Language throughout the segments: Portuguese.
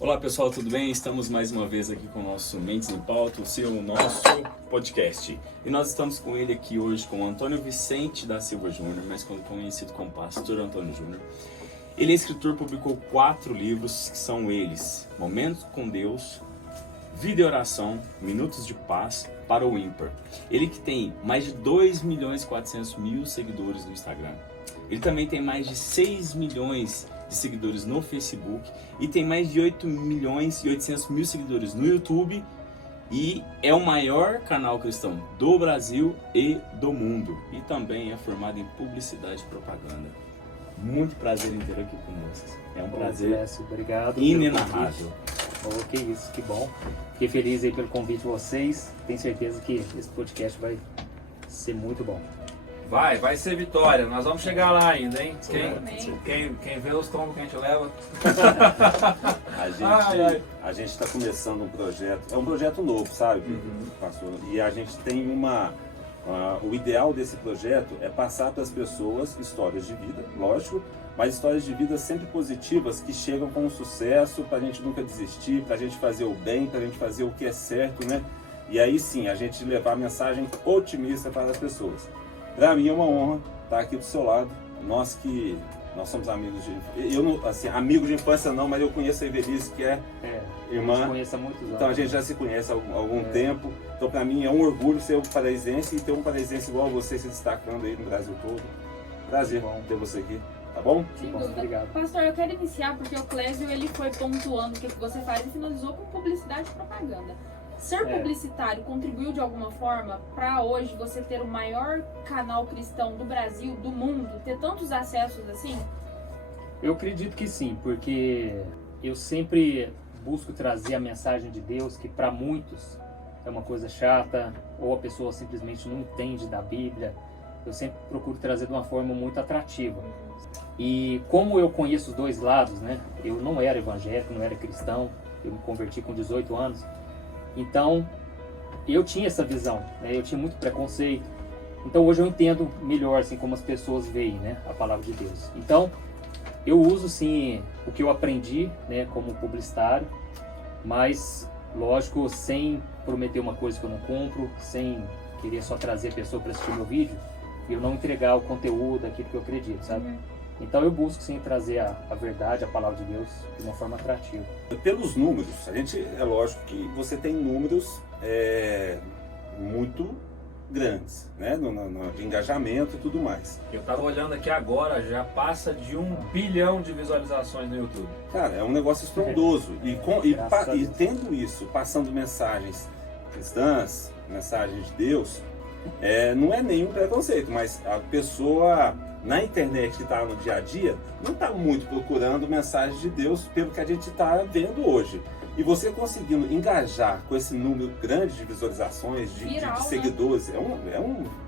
Olá pessoal, tudo bem? Estamos mais uma vez aqui com o nosso Mentes em Pauta, o nosso podcast. E nós estamos com ele aqui hoje, com o Antônio Vicente da Silva Júnior, mais conhecido como Pastor Antônio Júnior. Ele é escritor, publicou 4 livros, que são eles: Momentos com Deus, Vida e Oração, Minutos de Paz para o Ímpar. Ele que tem mais de 2.400.000 seguidores no Instagram. Ele também tem mais de 6 milhões de seguidores no Facebook e tem mais de 8.800.000 seguidores no YouTube e é o maior canal cristão do Brasil e do mundo, e também é formado em publicidade e propaganda. Muito prazer em ter aqui conosco. É um prazer obrigado, inenarrável. Oh, que isso, que bom. Fiquei feliz aí pelo convite de vocês. Tenho certeza que esse podcast vai ser muito bom. Vai ser vitória. Nós vamos chegar lá ainda, hein? Quem vê os tombos que a gente leva. A gente está começando um projeto, é um projeto novo, sabe, pastor? E a gente tem o ideal desse projeto é passar para as pessoas histórias de vida, lógico, mas histórias de vida sempre positivas, que chegam com um sucesso, para a gente nunca desistir, para a gente fazer o bem, para a gente fazer o que é certo, né? E aí sim, a gente levar a mensagem otimista para as pessoas. Para mim é uma honra estar aqui do seu lado. Nós somos amigos amigos de infância não, mas eu conheço a Evelice, que é irmã. A gente conhece há muitos anos. Então a gente já se conhece há algum tempo. Então para mim é um orgulho ser um paraisense e ter um paraisense igual a você se destacando aí no Brasil todo. Prazer ter você aqui, tá bom? Sim, obrigado. Pastor, eu quero iniciar porque o Clésio ele foi pontuando o que você faz e finalizou com publicidade e propaganda. Ser publicitário contribuiu de alguma forma para hoje você ter o maior canal cristão do Brasil, do mundo, ter tantos acessos assim? Eu acredito que sim, porque eu sempre busco trazer a mensagem de Deus, que para muitos é uma coisa chata, ou a pessoa simplesmente não entende da Bíblia. Eu sempre procuro trazer de uma forma muito atrativa. E como eu conheço os dois lados, né? Eu não era evangélico, não era cristão, eu me converti com 18 anos. Então, eu tinha essa visão, né? Eu tinha muito preconceito. Então, hoje eu entendo melhor assim, como as pessoas veem, né, a palavra de Deus. Então, eu uso sim o que eu aprendi, né, como publicitário, mas, lógico, sem prometer uma coisa que eu não cumpro, sem querer só trazer a pessoa para assistir meu vídeo e eu não entregar o conteúdo, aquilo que eu acredito, sabe? Então eu busco sim trazer a verdade, a palavra de Deus de uma forma atrativa. Pelos números, é lógico que você tem números muito grandes, né, de engajamento e tudo mais. Eu tava olhando aqui agora, já passa de 1 bilhão de visualizações no YouTube. Cara, é um negócio estrondoso. E tendo isso, passando mensagens cristãs, mensagens de Deus, não é nenhum preconceito, mas a pessoa na internet que está no dia a dia não está muito procurando mensagens de Deus pelo que a gente está vendo hoje. E você conseguindo engajar com esse número grande de visualizações, de seguidores, né?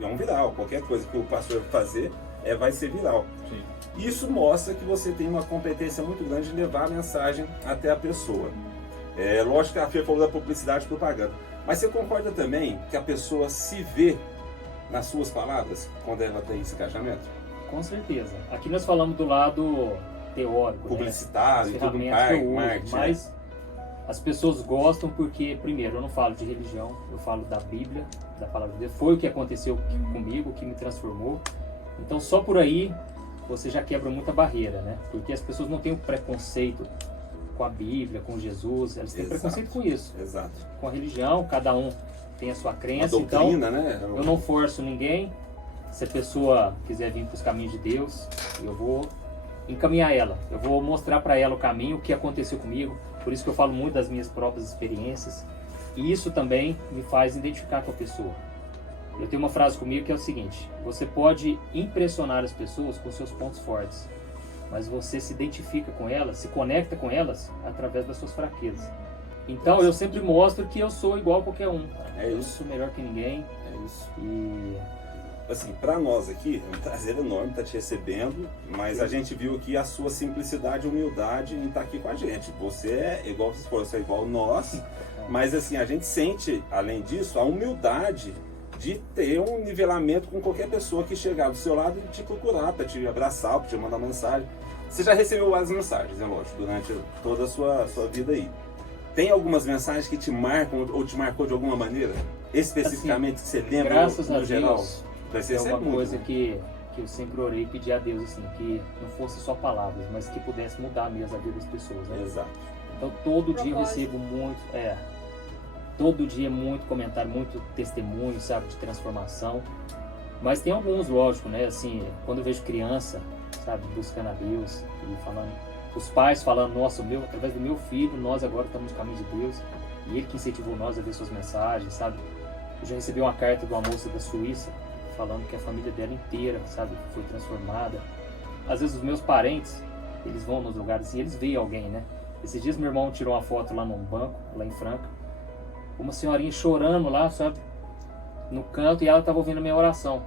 é um viral. Qualquer coisa que o pastor fazer vai ser viral. Sim. Isso mostra que você tem uma competência muito grande de levar a mensagem até a pessoa. Lógico que a Fê falou da publicidade e propaganda, mas você concorda também que a pessoa se vê nas suas palavras quando ela tem esse engajamento? Com certeza. Aqui nós falamos do lado teórico, publicitário, né? tudo marketing, mas as pessoas gostam porque, primeiro, eu não falo de religião, eu falo da Bíblia, da palavra de Deus. Foi o que aconteceu comigo, que me transformou. Então, só por aí você já quebra muita barreira, né? Porque as pessoas não têm um preconceito com a Bíblia, com Jesus, elas têm preconceito com isso. Exato. Com a religião, cada um tem a sua crença, doutrina, então né? Eu não forço ninguém. Se a pessoa quiser vir para os caminhos de Deus, eu vou encaminhar ela. Eu vou mostrar para ela o caminho, o que aconteceu comigo. Por isso que eu falo muito das minhas próprias experiências. E isso também me faz identificar com a pessoa. Eu tenho uma frase comigo que é o seguinte: você pode impressionar as pessoas com seus pontos fortes, mas você se identifica com elas, se conecta com elas através das suas fraquezas. Então eu sempre mostro que eu sou igual a qualquer um. Eu sou melhor que ninguém. É isso. E assim, para nós aqui, é um prazer enorme estar te recebendo, mas a gente viu aqui a sua simplicidade e humildade em estar aqui com a gente. Você é igual você é igual nós, mas assim, a gente sente, além disso, a humildade de ter um nivelamento com qualquer pessoa que chegar do seu lado e te procurar, para te abraçar, para te mandar mensagem. Você já recebeu várias mensagens, é lógico, durante toda a sua vida aí. Tem algumas mensagens que te marcam ou te marcou de alguma maneira? Especificamente, assim, que você lembra graças no a geral? Deus, Vai ser é uma muito, coisa né? que eu sempre orei e pedi a Deus, assim, que não fosse só palavras, mas que pudesse mudar mesmo a vida das pessoas, né? Exato. Então todo dia eu Propósito. recebo todo dia muito comentário, muito testemunho, sabe, de transformação. Mas tem alguns, lógico, né, assim, quando eu vejo criança, sabe, buscando a Deus e falando, os pais falando, nossa, através do meu filho, nós agora estamos no caminho de Deus, e ele que incentivou nós a ver suas mensagens, sabe. Eu já recebi uma carta de uma moça da Suíça, falando que a família dela inteira, sabe, foi transformada. Às vezes os meus parentes, eles vão nos lugares assim, eles veem alguém, né. Esses dias meu irmão tirou uma foto lá num banco, lá em Franca, uma senhorinha chorando lá, sabe, no canto, e ela estava ouvindo a minha oração.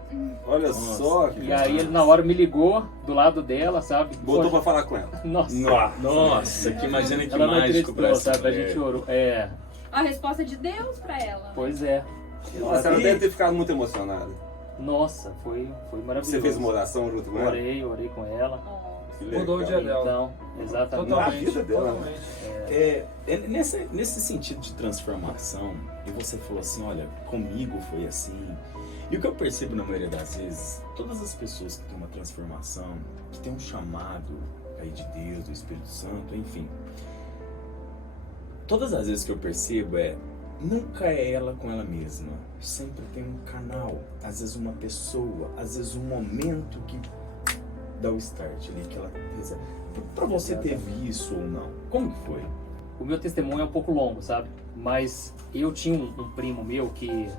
Olha Nossa, só, que E aí ele na hora me ligou do lado dela, sabe? botou Pô, pra falar com ela. Nossa, Nossa, que imagina que ela não mágico pra acreditou, essa sabe? A mulher. gente orou. A resposta de Deus pra ela. Pois é. Nossa, ela deve ter ficado muito emocionada. Nossa, foi maravilhoso. Você fez uma oração junto com ela? Orei com ela. Oh. Que legal. Mudou o dia dela. Então, exatamente. Na Totalmente. vida dela. Totalmente. Nesse sentido de transformação, e você falou assim, olha, comigo foi assim. E o que eu percebo na maioria das vezes, todas as pessoas que têm uma transformação, que têm um chamado aí de Deus, do Espírito Santo, enfim. Todas as vezes que eu percebo nunca é ela com ela mesma. Sempre tem um canal, às vezes uma pessoa, às vezes um momento que dá o start ali, que ela pensa. Pra você teve isso ou não? Como que foi? O meu testemunho é um pouco longo, sabe? Mas eu tinha um primo meu que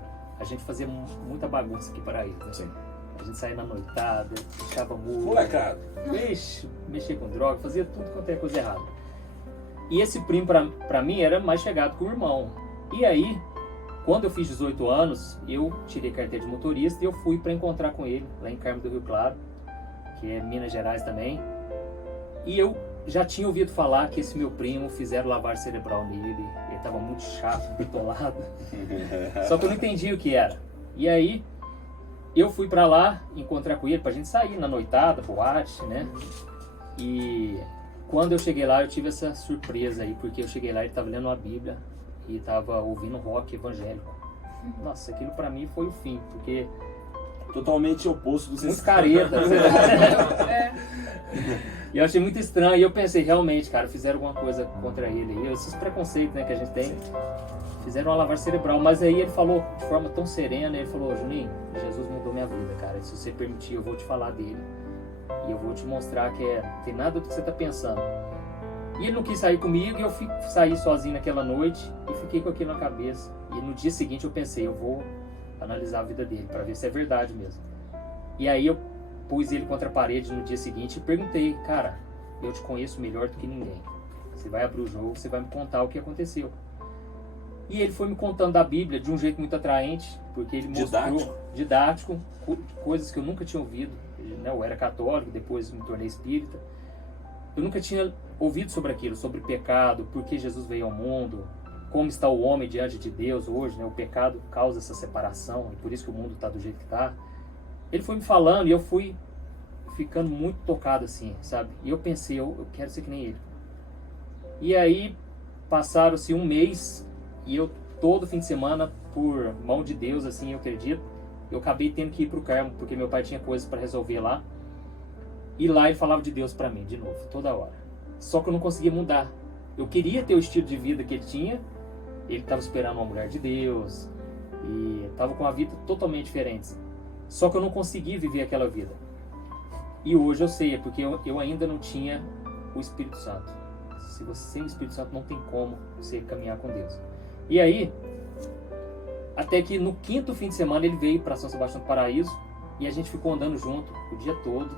a gente fazia muita bagunça aqui para ele. Né? Sim. A gente saía na noitada, deixava música. Molecada. Vixe, mexia com droga, fazia tudo quanto é coisa errada. E esse primo pra mim era mais chegado que o irmão. E aí, quando eu fiz 18 anos, eu tirei carteira de motorista e eu fui para encontrar com ele lá em Carmo do Rio Claro, que é Minas Gerais também. E eu já tinha ouvido falar que esse meu primo fizeram lavagem cerebral nele, ele estava muito chato, bitolado. Só que eu não entendia o que era. E aí, eu fui pra lá encontrar com ele pra gente sair na noitada, boate, né? E quando eu cheguei lá, eu tive essa surpresa aí, porque eu cheguei lá e ele tava lendo a Bíblia e tava ouvindo rock evangélico. Nossa, aquilo pra mim foi o fim, porque Totalmente oposto do muito careta. É. E eu achei muito estranho, e eu pensei, realmente, cara, fizeram alguma coisa contra ele. E esses preconceitos, né, que a gente tem, fizeram uma lavagem cerebral. Mas aí ele falou de forma tão serena, ele falou, Juninho, Jesus mudou minha vida, cara. Se você permitir, eu vou te falar dele. E eu vou te mostrar que tem nada do que você tá pensando. E ele não quis sair comigo, e eu saí sozinho naquela noite, e fiquei com aquilo na cabeça. E no dia seguinte eu pensei, eu vou analisar a vida dele, para ver se é verdade mesmo. E aí eu pus ele contra a parede no dia seguinte e perguntei, cara, eu te conheço melhor do que ninguém. Você vai abrir o jogo, você vai me contar o que aconteceu. E ele foi me contando da Bíblia de um jeito muito atraente, porque ele mostrou didático, coisas que eu nunca tinha ouvido. Né? Eu era católico, depois me tornei espírita. Eu nunca tinha ouvido sobre aquilo, sobre pecado, por que Jesus veio ao mundo, como está o homem diante de Deus hoje, né? O pecado causa essa separação, e por isso que o mundo está do jeito que está. Ele foi me falando e eu fui ficando muito tocado assim, sabe? E eu pensei, eu quero ser que nem ele. E aí, passaram-se um mês e eu, todo fim de semana, por mão de Deus, assim, eu acredito, eu acabei tendo que ir pro Carmo, porque meu pai tinha coisas para resolver lá. E lá ele falava de Deus para mim, de novo, toda hora. Só que eu não conseguia mudar. Eu queria ter o estilo de vida que ele tinha. Ele estava esperando uma mulher de Deus e estava com uma vida totalmente diferente. Só que eu não consegui viver aquela vida. E hoje eu sei, é porque eu ainda não tinha o Espírito Santo. Se você sem o Espírito Santo não tem como você caminhar com Deus. E aí, até que no 5º fim de semana ele veio para São Sebastião do Paraíso e a gente ficou andando junto o dia todo.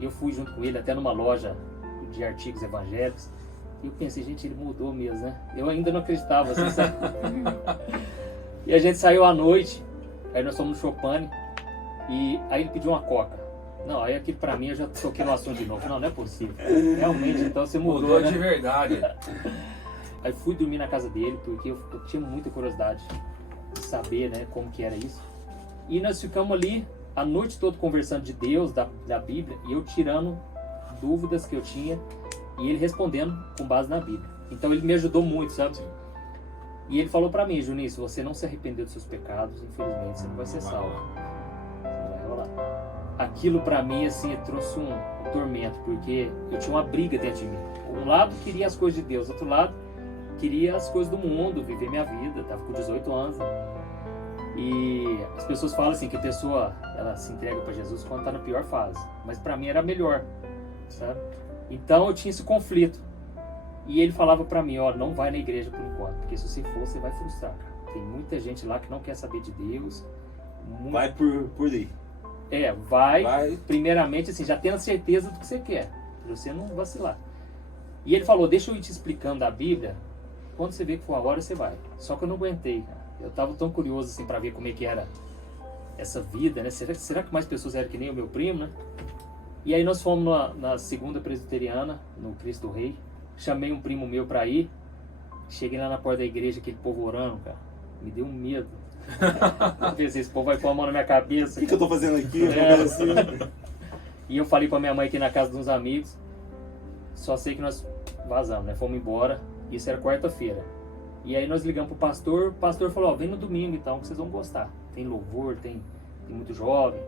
Eu fui junto com ele até numa loja de artigos evangélicos. E eu pensei, gente, ele mudou mesmo, né? Eu ainda não acreditava, assim, sabe? E a gente saiu à noite, aí nós fomos no Chopin, e aí ele pediu uma coca. Não, aí aquilo pra mim eu já toquei no assunto de novo. Não é possível. Realmente, então você mudou, né? De verdade. Aí fui dormir na casa dele, porque eu tinha muita curiosidade de saber, né, como que era isso. E nós ficamos ali a noite toda conversando de Deus, da Bíblia, e eu tirando dúvidas que eu tinha e ele respondendo com base na Bíblia. Então ele me ajudou muito, sabe? E ele falou pra mim: Juninho, se você não se arrepender dos seus pecados, infelizmente você não vai ser salvo. Não vai rolar. Aquilo pra mim, assim, trouxe um tormento, porque eu tinha uma briga dentro de mim. Um lado queria as coisas de Deus, outro lado queria as coisas do mundo, viver minha vida. Tava com 18 anos. E as pessoas falam assim que a pessoa, ela se entrega para Jesus quando tá na pior fase. Mas para mim era melhor, sabe? Então eu tinha esse conflito. E ele falava para mim: ó, não vai na igreja por enquanto, porque se você for, você vai frustrar, cara. Tem muita gente lá que não quer saber de Deus. Vai por aí. Vai primeiramente assim, já tendo a certeza do que você quer, pra você não vacilar. E ele falou: deixa eu ir te explicando a Bíblia, quando você vê que for a hora, você vai. Só que eu não aguentei, cara. Eu tava tão curioso assim para ver como é que era essa vida, né? Será que mais pessoas eram que nem o meu primo, né? E aí nós fomos na segunda presbiteriana, no Cristo Rei. Chamei um primo meu para ir. Cheguei lá na porta da igreja, aquele povo orando, cara. Me deu um medo. Eu pensei, esse povo vai pôr a mão na minha cabeça. O que eu tô fazendo aqui? E eu falei pra minha mãe aqui na casa de uns amigos. Só sei que nós vazamos, né? Fomos embora. Isso era quarta-feira. E aí nós ligamos pro pastor. O pastor falou: ó, vem no domingo então, que vocês vão gostar. Tem louvor, tem muito jovem.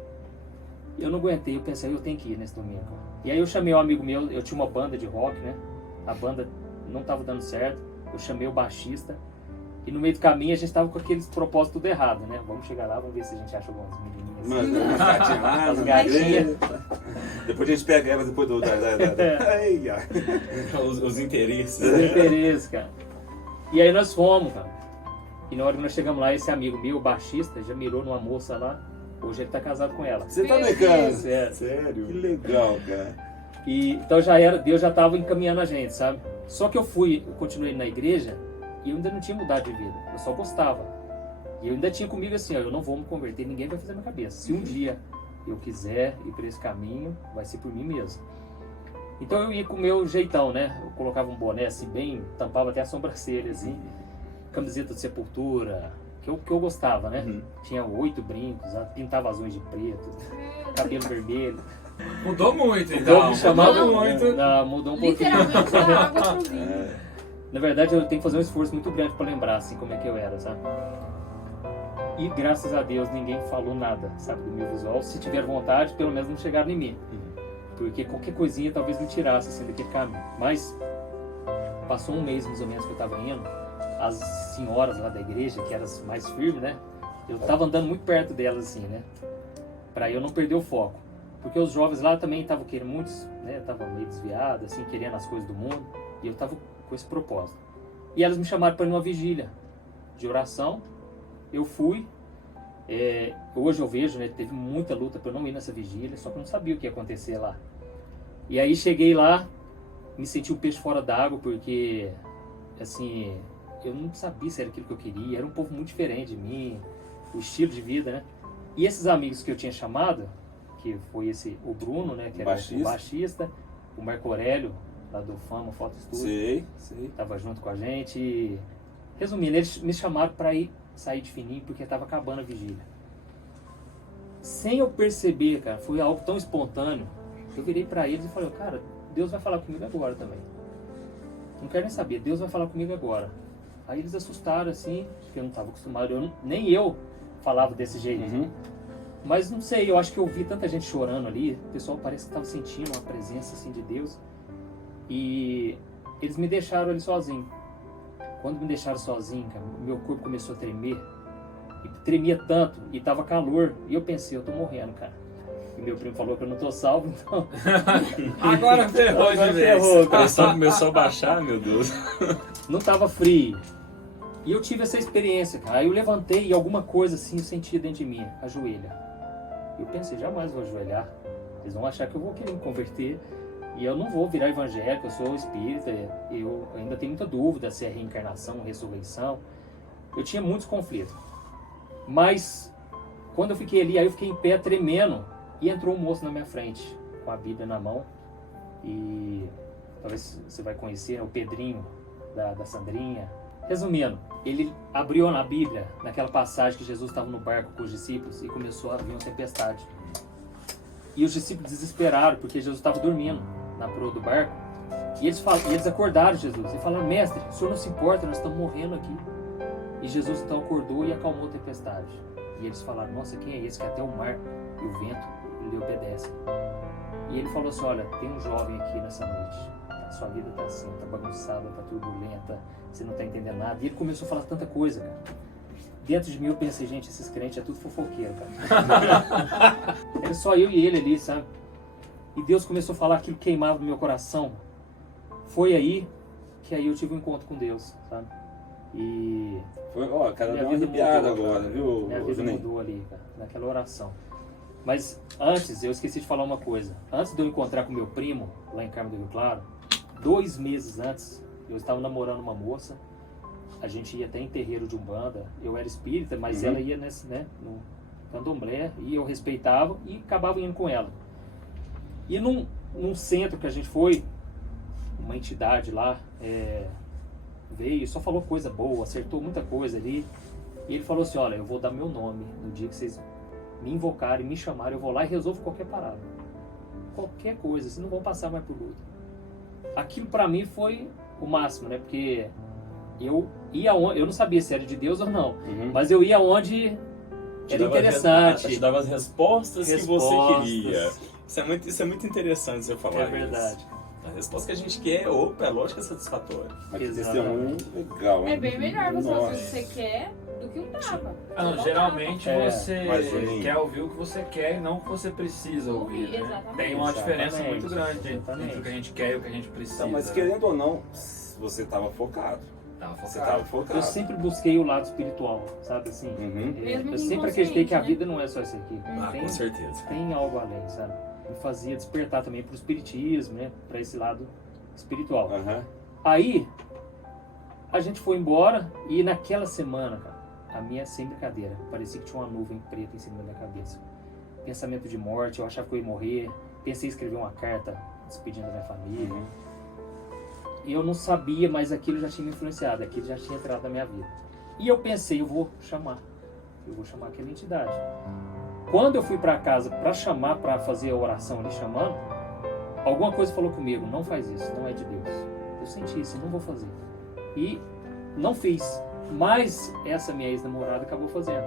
Eu não aguentei, eu pensei, eu tenho que ir nesse domingo. E aí eu chamei um amigo meu, eu tinha uma banda de rock, né? A banda não tava dando certo. Eu chamei o baixista. E no meio do caminho a gente tava com aqueles propósitos tudo errado, né? Vamos chegar lá, vamos ver se a gente acha algumas menininhas. Mas As gatinhas. Depois a gente pega elas depois do... Os interesses. Os interesses, cara. E aí nós fomos, cara. E na hora que nós chegamos lá, esse amigo meu, o baixista, já mirou numa moça lá. Hoje ele tá casado com ela. Você tá brincando? Sério. Que legal, cara. E, então Deus já tava encaminhando a gente, sabe? Só que eu continuei na igreja e eu ainda não tinha mudado de vida. Eu só gostava. E eu ainda tinha comigo assim: ó, eu não vou me converter, ninguém vai fazer na minha cabeça. Se um dia eu quiser ir por esse caminho, vai ser por mim mesmo. Então eu ia com o meu jeitão, né? Eu colocava um boné assim, bem, tampava até a sobrancelha, assim. Camiseta de Sepultura, que eu gostava, né? Tinha 8 brincos, pintava azuis de preto, cabelo vermelho. Mudou muito, então. Me chamava Não. muito. Não, mudou um pouquinho. Literalmente da água pro vinho. Na verdade, eu tenho que fazer um esforço muito grande para lembrar, assim, como é que eu era, sabe? E graças a Deus ninguém falou nada, sabe, do meu visual. Se tiver vontade, pelo menos não chegaram em mim. Porque qualquer coisinha talvez me tirasse, assim, daquele caminho. Mas passou um mês, mais ou menos, que eu tava indo. As senhoras lá da igreja, que eram as mais firmes, né? Eu tava andando muito perto delas, assim, né? Pra eu não perder o foco. Porque os jovens lá também estavam querendo, muitos, né? Estavam meio desviados, assim, querendo as coisas do mundo. E eu tava com esse propósito. E elas me chamaram para ir numa vigília de oração. Eu fui. Hoje eu vejo, né? Teve muita luta para eu não ir nessa vigília, só que eu não sabia o que ia acontecer lá. E aí cheguei lá, me senti um peixe fora d'água, porque, assim, eu não sabia se era aquilo que eu queria. Era um povo muito diferente de mim, o estilo de vida, né? E esses amigos que eu tinha chamado, que foi o Bruno, né? Que era o baixista, o Marco Aurélio, lá do Fama Foto Studio. Sei. Tava junto com a gente. E, resumindo, eles me chamaram para sair de fininho, porque tava acabando a vigília. Sem eu perceber, cara, foi algo tão espontâneo. Eu virei para eles e falei: cara, Deus vai falar comigo agora também. Não quero nem saber, Deus vai falar comigo agora. Aí eles assustaram, assim, porque eu não estava acostumado, nem eu falava desse jeito. Mas não sei, eu acho que eu vi tanta gente chorando ali, o pessoal parece que estava sentindo uma presença assim de Deus. E eles me deixaram ali sozinho. Quando me deixaram sozinho, cara, meu corpo começou a tremer. E tremia tanto, e tava calor. E eu pensei: eu tô morrendo, cara. E meu primo falou que eu não tô salvo, então... Agora ferrou de vez. A pressão começou a baixar, meu Deus. Não tava frio. E eu tive essa experiência, cara. Aí eu levantei e alguma coisa assim eu senti dentro de mim: ajoelha. Eu pensei: jamais vou ajoelhar. Eles vão achar que eu vou querer me converter. E eu não vou virar evangélico, eu sou espírita. Eu ainda tenho muita dúvida se é reencarnação, ressurreição. Eu tinha muitos conflitos. Mas quando eu fiquei ali, aí eu fiquei em pé tremendo. E entrou um moço na minha frente, com a Bíblia na mão. E talvez você vai conhecer, o Pedrinho, da Sandrinha. Resumindo, ele abriu na Bíblia, naquela passagem que Jesus estava no barco com os discípulos e começou a vir uma tempestade. E os discípulos desesperaram, porque Jesus estava dormindo. na proa do barco. E eles acordaram Jesus e falaram: mestre, o senhor não se importa, nós estamos morrendo aqui. E Jesus então acordou e acalmou a tempestade. E eles falaram: nossa, quem é esse que até o mar e o vento lhe obedecem? E ele falou assim: olha, tem um jovem aqui nessa noite. A sua vida está assim, está bagunçada, está turbulenta, você não está entendendo nada. E ele começou a falar tanta coisa, cara. Dentro de mim eu pensei: gente, esses crentes é tudo fofoqueiro, cara. Era só eu e ele ali, sabe? E Deus começou a falar aquilo que queimava no meu coração. Foi aí que eu tive um encontro com Deus, sabe? E Foi, ó, cara, minha deu uma vida arrepiada mudou, agora, cara. viu, Minha vida Juninho? mudou ali, cara, naquela oração. Mas antes, eu esqueci de falar uma coisa. Antes de eu encontrar com meu primo, lá em Carmo do Rio Claro, 2 meses antes, eu estava namorando uma moça. A gente ia até em terreiro de Umbanda. Eu era espírita, mas ela ia nesse, né, no candomblé, e eu respeitava e acabava indo com ela. E num centro que a gente foi, uma entidade lá veio, só falou coisa boa, acertou muita coisa ali. E ele falou assim: olha, eu vou dar meu nome no dia que vocês me invocarem, me chamarem, eu vou lá e resolvo qualquer parada. Qualquer coisa, vocês não vão passar mais por luta. Aquilo pra mim foi o máximo, né? Porque eu ia onde, eu não sabia se era de Deus ou não, mas eu ia onde era interessante. Te dava as respostas que você queria. Isso é muito interessante você falar. É verdade. Isso. A resposta que a gente quer, opa, é lógico que é satisfatória. Mas que testemunho legal, hein? É bem melhor você Nossa. ouvir o que você quer do que um tapa. Geralmente você Mas, Juninho, quer ouvir o que você quer e não o que você precisa ouvir, né? Exatamente. Tem uma diferença Exatamente. muito grande Exatamente. entre o que a gente quer e o que a gente precisa. Então, mas querendo ou não, você estava focado. Tava Você focado. estava focado. Eu sempre busquei o lado espiritual, sabe assim? Mesmo Eu que sempre acreditei que a inconsciente, vida não é só isso aqui. Ah, com certeza. Tem algo além, sabe? Me fazia despertar também para o espiritismo, né? Para esse lado espiritual. Aham. Aí, a gente foi embora e naquela semana, cara, a minha, sem brincadeira, parecia que tinha uma nuvem preta em cima da minha cabeça. Pensamento de morte, eu achava que eu ia morrer. Pensei em escrever uma carta despedindo da minha família. E eu não sabia, mas aquilo já tinha me influenciado, aquilo já tinha entrado na minha vida. E eu pensei: eu vou chamar aquela entidade. Quando eu fui para casa para chamar, para fazer a oração ali chamando, alguma coisa falou comigo: não faz isso, não é de Deus. Eu senti isso, não vou fazer. E não fiz. Mas essa minha ex-namorada acabou fazendo.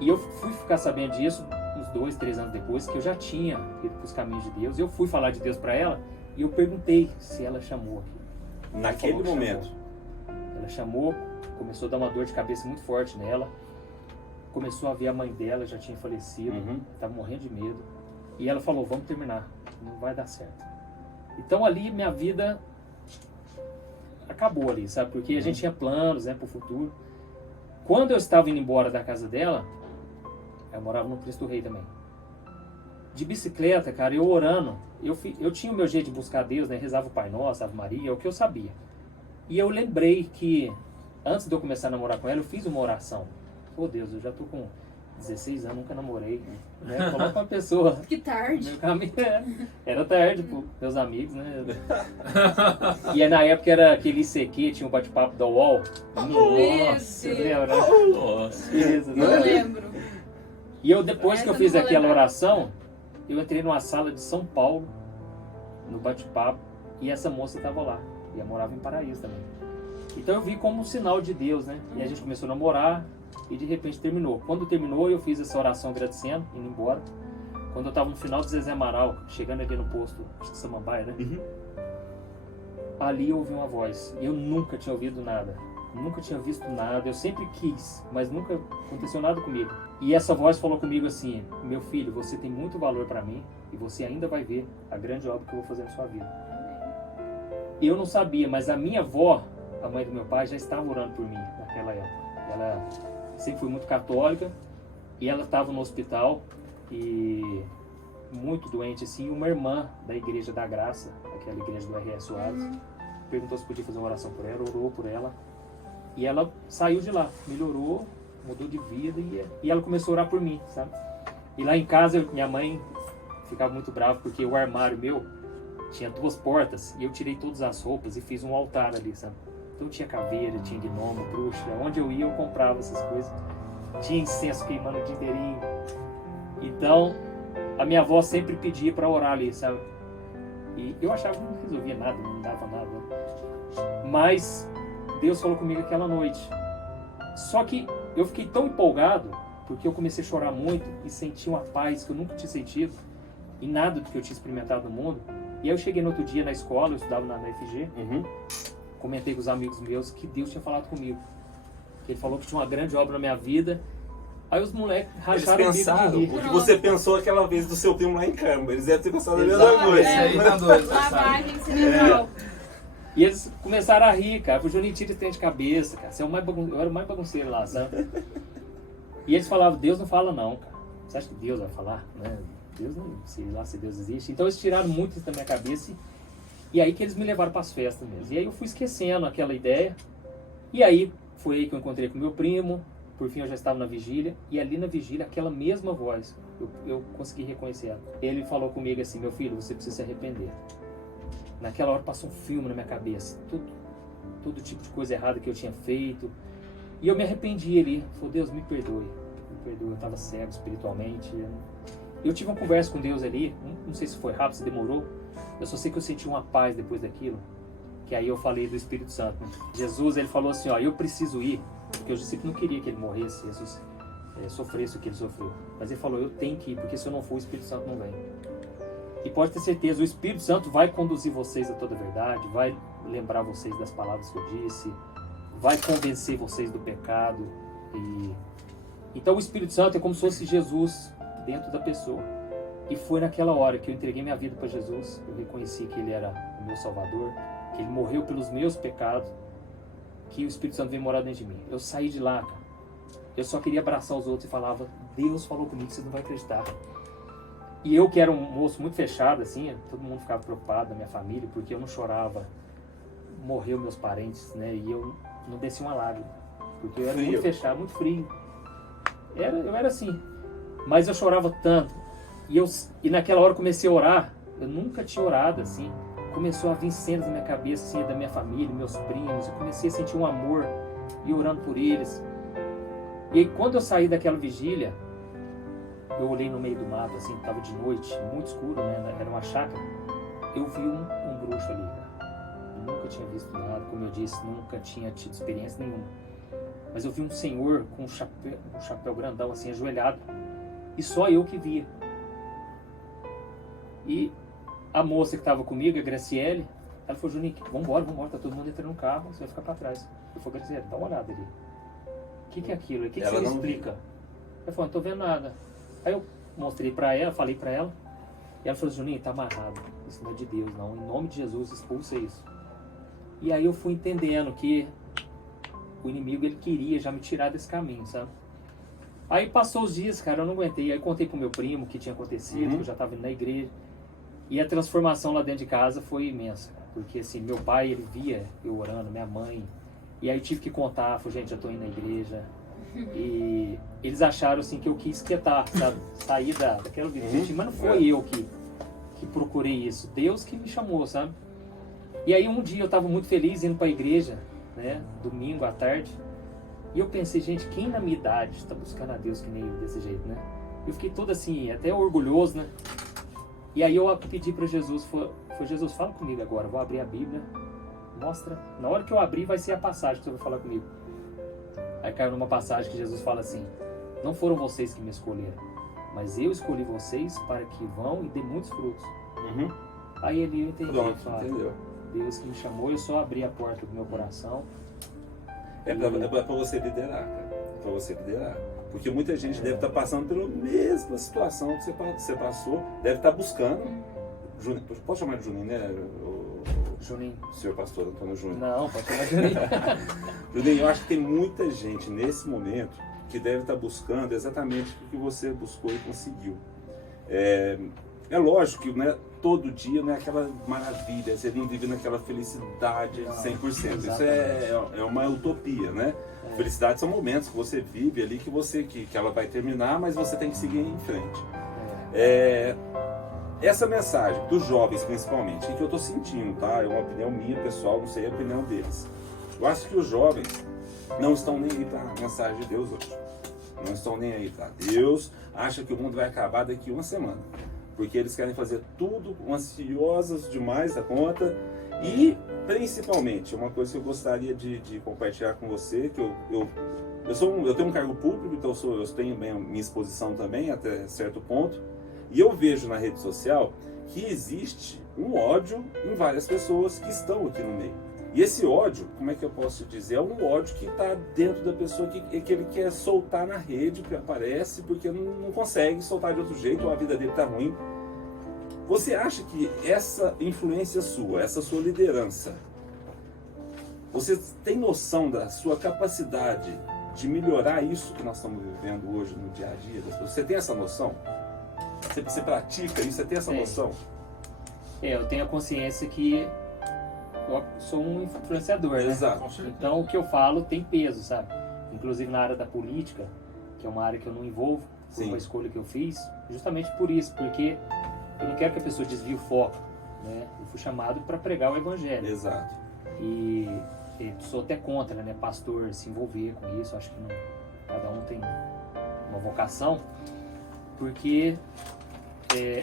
E eu fui ficar sabendo disso uns 2, 3 anos depois, que eu já tinha ido para os caminhos de Deus. Eu fui falar de Deus para ela e eu perguntei se ela chamou aqui. Naquele Ela falou que momento. chamou. Ela chamou, começou a dar uma dor de cabeça muito forte nela. Começou a ver a mãe dela, já tinha falecido, estava morrendo de medo. E ela falou: vamos terminar, não vai dar certo. Então ali minha vida acabou ali, sabe? Porque a gente tinha planos, né, para o futuro. Quando eu estava indo embora da casa dela, eu morava no Cristo Rei também. De bicicleta, cara, eu orando, eu tinha o meu jeito de buscar Deus, né? Rezava o Pai Nosso, Ave Maria, é o que eu sabia. E eu lembrei que antes de eu começar a namorar com ela, eu fiz uma oração. Oh Deus, eu já tô com 16 anos, nunca namorei, né? Coloca uma pessoa. Que tarde. Meu caminho era tarde, pô, meus amigos, né? E aí, na época era aquele ICQ, tinha um bate-papo da UOL. Nossa, Deus. lembra? Nossa. Beleza, Não né? lembro. E eu, depois que eu Essa fiz eu não vou aquela lembrar. oração, eu entrei numa sala de São Paulo, no bate-papo, e essa moça estava lá. E ela morava em Paraíso também. Então eu vi como um sinal de Deus, né? E a gente começou a namorar e de repente terminou. Quando terminou, eu fiz essa oração agradecendo, indo embora. Quando eu estava no final do Zezé Amaral, chegando ali no posto de Samambaia, né? Ali eu ouvi uma voz. E eu nunca tinha ouvido nada. Nunca tinha visto nada. Eu sempre quis, mas nunca aconteceu nada comigo. E essa voz falou comigo assim: meu filho, você tem muito valor para mim e você ainda vai ver a grande obra que eu vou fazer na sua vida. Eu não sabia, mas a minha avó, a mãe do meu pai, já estava orando por mim naquela época. Ela sempre foi muito católica e ela estava no hospital e muito doente assim. Uma irmã da Igreja da Graça, aquela igreja do R.S. Soares, perguntou se podia fazer uma oração por ela, orou por ela e ela saiu de lá, melhorou, mudou de vida e ela começou a orar por mim, sabe? E lá em casa minha mãe ficava muito brava porque o armário meu tinha 2 portas e eu tirei todas as roupas e fiz um altar ali, sabe? Então tinha caveira, tinha gnomo, bruxa, onde eu ia eu comprava essas coisas. Tinha incenso queimando o dia inteirinho. Então, a minha avó sempre pedia para orar ali, sabe? E eu achava que não resolvia nada, não dava nada. Mas Deus falou comigo aquela noite. Só que eu fiquei tão empolgado, porque eu comecei a chorar muito e senti uma paz que eu nunca tinha sentido em nada do que eu tinha experimentado no mundo. E aí eu cheguei no outro dia na escola, eu estudava na FG, comentei com os amigos meus que Deus tinha falado comigo. Que Ele falou que tinha uma grande obra na minha vida. Aí os moleques racharam Eles pensaram o bico de o rir. que você pensou aquela vez do seu primo lá em Câmara. Eles devem ter pensado a mesma Exato. coisa. Aí tá doido. Lavagem cerebral. E eles começaram a rir, cara. O Juninho, tira esse trem de cabeça, cara. Você é o mais eu era o mais bagunceiro lá, sabe? E eles falavam, Deus não fala não, cara. Você acha que Deus vai falar? Né? Deus não, sei lá se Deus existe. Então eles tiraram muito isso da minha cabeça. E aí que eles me levaram para as festas mesmo. E aí eu fui esquecendo aquela ideia. E aí foi aí que eu encontrei com meu primo. Por fim eu já estava na vigília. E ali na vigília, aquela mesma voz, eu consegui reconhecer ela. Ele falou comigo assim, meu filho, você precisa se arrepender. Naquela hora passou um filme na minha cabeça. Todo tipo de coisa errada que eu tinha feito. E eu me arrependi ali. Falei, Deus, me perdoe. Me perdoe, eu estava cego espiritualmente. Eu tive uma conversa com Deus ali. Não sei se foi rápido, se demorou. Eu só sei que eu senti uma paz depois daquilo. Que aí eu falei do Espírito Santo. Jesus, ele falou assim, ó, eu preciso ir. Porque os discípulos não queriam que ele morresse, Jesus sofresse o que ele sofreu. Mas ele falou, eu tenho que ir, porque se eu não for, o Espírito Santo não vem. E pode ter certeza, o Espírito Santo vai conduzir vocês a toda a verdade, vai lembrar vocês das palavras que eu disse, vai convencer vocês do pecado. Então o Espírito Santo é como se fosse Jesus dentro da pessoa. E foi naquela hora que eu entreguei minha vida para Jesus, eu reconheci que Ele era o meu Salvador, que Ele morreu pelos meus pecados, que o Espírito Santo veio morar dentro de mim. Eu saí de lá, cara. Eu só queria abraçar os outros e falava, Deus falou comigo, você não vai acreditar. E eu que era um moço muito fechado, assim, todo mundo ficava preocupado, da minha família, porque eu não chorava. Morreu meus parentes, né? E eu não desci uma lágrima. Porque eu era muito fechado, muito frio. Eu era assim. Mas eu chorava tanto. E naquela hora eu comecei a orar. Eu nunca tinha orado assim. Começou a vir cenas na minha cabeça, assim, da minha família, meus primos. Eu comecei a sentir um amor e orando por eles. E aí, quando eu saí daquela vigília, eu olhei no meio do mato, assim, estava de noite, muito escuro, né? Era uma chácara. Eu vi um bruxo ali, cara. Eu nunca tinha visto nada, como eu disse, nunca tinha tido experiência nenhuma. Mas eu vi um senhor com um chapéu grandão, assim, ajoelhado. E só eu que via. E a moça que estava comigo, a Graciele, ela falou, Juninho, vambora, tá todo mundo entrando no carro, você vai ficar para trás. Eu falei, Graciele, dá uma olhada ali. O que é aquilo? O que você me explica? Ela falou, não tô vendo nada. Aí eu mostrei pra ela, falei pra ela, e ela falou, Juninho, tá amarrado, isso não é de Deus não, em nome de Jesus, expulsa isso. E aí eu fui entendendo que o inimigo, ele queria já me tirar desse caminho, sabe? Aí passou os dias, cara, eu não aguentei, aí contei pro meu primo o que tinha acontecido, que eu já tava indo na igreja, e a transformação lá dentro de casa foi imensa, cara, porque assim, meu pai, ele via eu orando, minha mãe, e aí eu tive que contar, falei, gente, eu tô indo na igreja. E eles acharam assim que eu quis quietar, sabe? Sair daquela vida. Mas não foi eu que procurei isso. Deus que me chamou, sabe? E aí um dia eu estava muito feliz indo para a igreja, né? Domingo à tarde. E eu pensei, gente, quem na minha idade está buscando a Deus que nem eu desse jeito, né? Eu fiquei todo assim, até orgulhoso, né? E aí eu pedi para Jesus, foi Jesus, fala comigo agora, vou abrir a Bíblia, mostra. Na hora que eu abrir vai ser a passagem que você vai falar comigo. Aí caiu numa passagem que Jesus fala assim, não foram vocês que me escolheram, mas eu escolhi vocês para que vão e dê muitos frutos. Aí ele entendeu, entendeu. Deus que me chamou, eu só abri a porta do meu coração. É pra você liderar, cara. É pra você liderar. Porque muita gente deve estar passando pela mesma situação que você passou, deve estar buscando. Juninho, pode chamar de Juninho, né? Juninho. Senhor pastor Antônio Júnior. Não, pode chamar de Juninho. Juninho, eu acho que tem muita gente nesse momento que deve estar buscando exatamente o que você buscou e conseguiu. É lógico que todo dia não é aquela maravilha, você não vive naquela felicidade 100%. Isso é uma utopia, né? Felicidade são momentos que você vive ali, que ela vai terminar, mas você tem que seguir em frente. Essa mensagem, dos jovens principalmente, que eu estou sentindo, tá? É uma opinião minha, pessoal, não sei a opinião deles. Eu acho que os jovens não estão nem aí para a mensagem de Deus hoje. Não estão nem aí para Deus. Acha que o mundo vai acabar daqui uma semana. porque eles querem fazer tudo ansiosos demais da conta. E, principalmente, uma coisa que eu gostaria de compartilhar com você, que eu tenho um cargo público, então eu tenho minha exposição também, até certo ponto, e eu vejo na rede social que existe um ódio em várias pessoas que estão aqui no meio. E esse ódio, como é que eu posso dizer? É um ódio que está dentro da pessoa que ele quer soltar na rede, que aparece, porque não consegue soltar de outro jeito, ou a vida dele está ruim. Você acha que essa influência sua, essa sua liderança, você tem noção da sua capacidade de melhorar isso que nós estamos vivendo hoje no dia a dia das pessoas? Você tem essa noção? Você pratica isso? Você tem essa noção? Eu tenho a consciência que eu sou um influenciador, né? Exato. Então o que eu falo tem peso, sabe? Inclusive na área da política, que é uma área que eu não envolvo, foi uma escolha que eu fiz, justamente por isso, porque eu não quero que a pessoa desvie o foco, né? Eu fui chamado para pregar o evangelho. Exato. E sou até contra, né? Pastor se envolver com isso, acho que cada um tem uma vocação, porque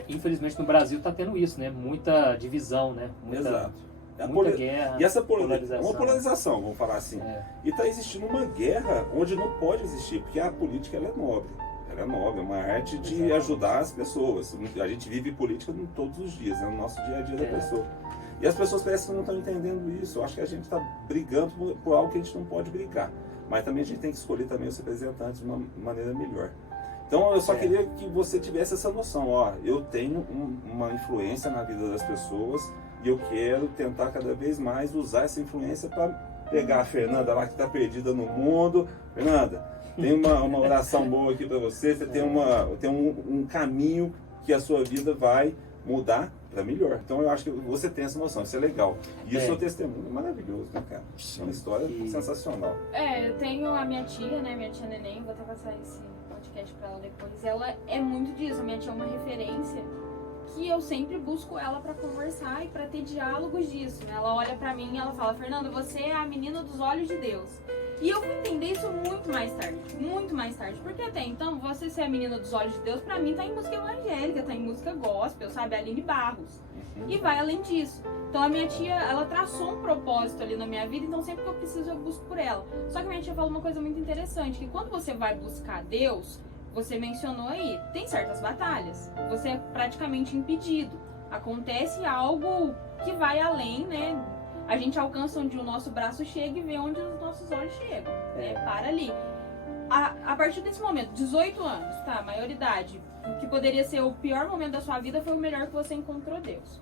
infelizmente no Brasil está tendo isso, né? Muita divisão, né? Exato. Muita guerra, e essa polarização. Uma polarização, vamos falar assim. E está existindo uma guerra onde não pode existir, porque a política ela é nobre. Ela é nobre, é uma arte de ajudar as pessoas. A gente vive política todos os dias, no nosso dia a dia da pessoa. E as pessoas parecem que não estão entendendo isso. Eu acho que a gente está brigando por algo que a gente não pode brigar. Mas também a gente tem que escolher também os representantes de uma maneira melhor. Então eu só queria que você tivesse essa noção. Ó, eu tenho uma influência na vida das pessoas e eu quero tentar cada vez mais usar essa influência para pegar a Fernanda lá que está perdida no mundo. Fernanda, tem uma oração boa aqui para você. Você tem um caminho que a sua vida vai mudar para melhor. Então eu acho que você tem essa noção, isso é legal. E o seu testemunho é maravilhoso, né, cara? É uma história sensacional. Eu tenho a minha tia, né, minha tia Neném, vou até passar esse podcast para ela depois. Ela é muito disso, a minha tia é uma referência que eu sempre busco ela para conversar e para ter diálogos disso, né? Ela olha para mim e ela fala: Fernanda, você é a menina dos olhos de Deus. E eu fui entender isso muito mais tarde, porque até então, você ser a menina dos olhos de Deus, pra mim tá em música evangélica, tá em música gospel, sabe, Aline Barros, e vai além disso. Então a minha tia, ela traçou um propósito ali na minha vida, então sempre que eu preciso eu busco por ela. Só que a minha tia falou uma coisa muito interessante, que quando você vai buscar Deus, você mencionou aí, tem certas batalhas, você é praticamente impedido, acontece algo que vai além, né? A gente alcança onde o nosso braço chega e vê onde os nossos olhos chegam, né? Para ali. A partir desse momento, 18 anos, tá? Maioridade, o que poderia ser o pior momento da sua vida foi o melhor que você encontrou Deus.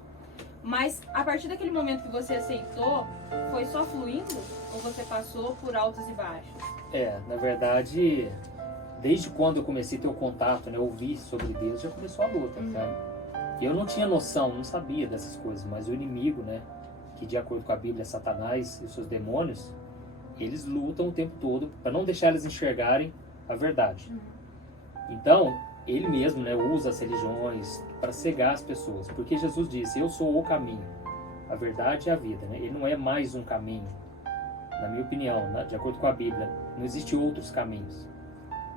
Mas a partir daquele momento que você aceitou, foi só fluindo? Ou você passou por altos e baixos? Na verdade, desde quando eu comecei a ter o contato, né? Ouvir sobre Deus, já começou a luta, sabe? Eu não tinha noção, não sabia dessas coisas, mas o inimigo, né? Que de acordo com a Bíblia, Satanás e os seus demônios, eles lutam o tempo todo para não deixar eles enxergarem a verdade. Então, ele mesmo, né, usa as religiões para cegar as pessoas, porque Jesus disse: eu sou o caminho, a verdade e a vida, né? Ele não é mais um caminho, na minha opinião, né? De acordo com a Bíblia, não existem outros caminhos.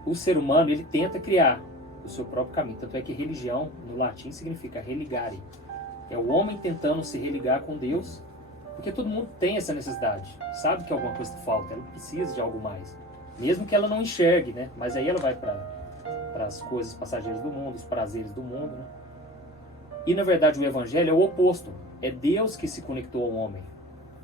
O ser humano, ele tenta criar o seu próprio caminho, tanto é que religião, no latim, significa religare. É o homem tentando se religar com Deus, porque todo mundo tem essa necessidade, sabe que alguma coisa falta, ela precisa de algo mais, mesmo que ela não enxergue, né? Mas aí ela vai para as coisas passageiras do mundo, os prazeres do mundo, né? E na verdade o evangelho é o oposto, é Deus que se conectou ao homem.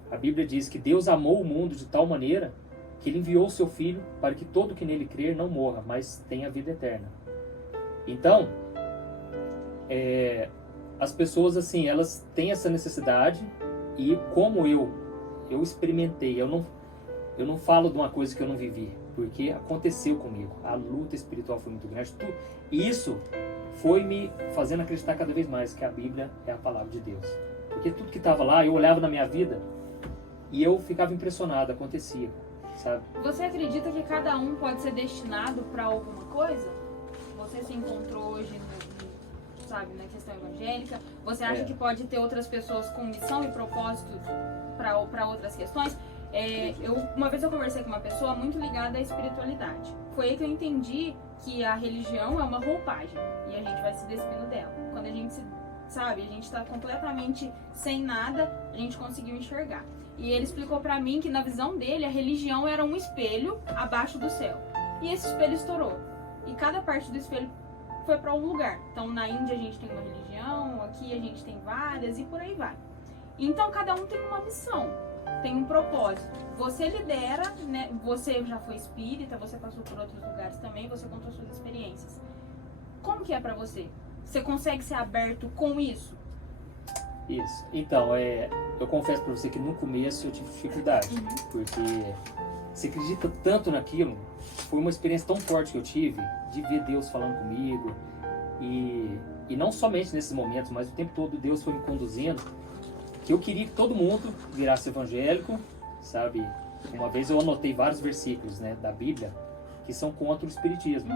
A Bíblia diz que Deus amou o mundo de tal maneira que ele enviou o seu filho para que todo que nele crer não morra, mas tenha vida eterna. Então, as pessoas, assim, elas têm essa necessidade, e como eu experimentei, eu não falo de uma coisa que eu não vivi, porque aconteceu comigo, a luta espiritual foi muito grande, isso foi me fazendo acreditar cada vez mais que a Bíblia é a palavra de Deus, porque tudo que estava lá, eu olhava na minha vida e eu ficava impressionado, acontecia, sabe? Você acredita que cada um pode ser destinado para alguma coisa? Você se encontrou hoje sabe, na questão evangélica? Você acha que pode ter outras pessoas com missão e propósito para outras questões? Uma vez eu conversei com uma pessoa muito ligada à espiritualidade. foi aí que eu entendi que a religião é uma roupagem e a gente vai se despindo dela. Quando a gente a gente tá completamente sem nada, a gente conseguiu enxergar. E ele explicou pra mim que na visão dele a religião era um espelho abaixo do céu. E esse espelho estourou. E cada parte do espelho foi pra um lugar. Então na Índia a gente tem uma religião, aqui a gente tem várias e por aí vai. Então cada um tem uma missão, tem um propósito. Você lidera, né? Você já foi espírita, você passou por outros lugares também, você contou suas experiências. Como que é pra você? Você consegue ser aberto com isso? Isso. Então, eu confesso pra você que no começo eu tive dificuldade, porque você acredita tanto naquilo, foi uma experiência tão forte que eu tive de ver Deus falando comigo, e não somente nesses momentos, mas o tempo todo Deus foi me conduzindo, que eu queria que todo mundo virasse evangélico, sabe? Uma vez eu anotei vários versículos, né, da Bíblia que são contra o espiritismo.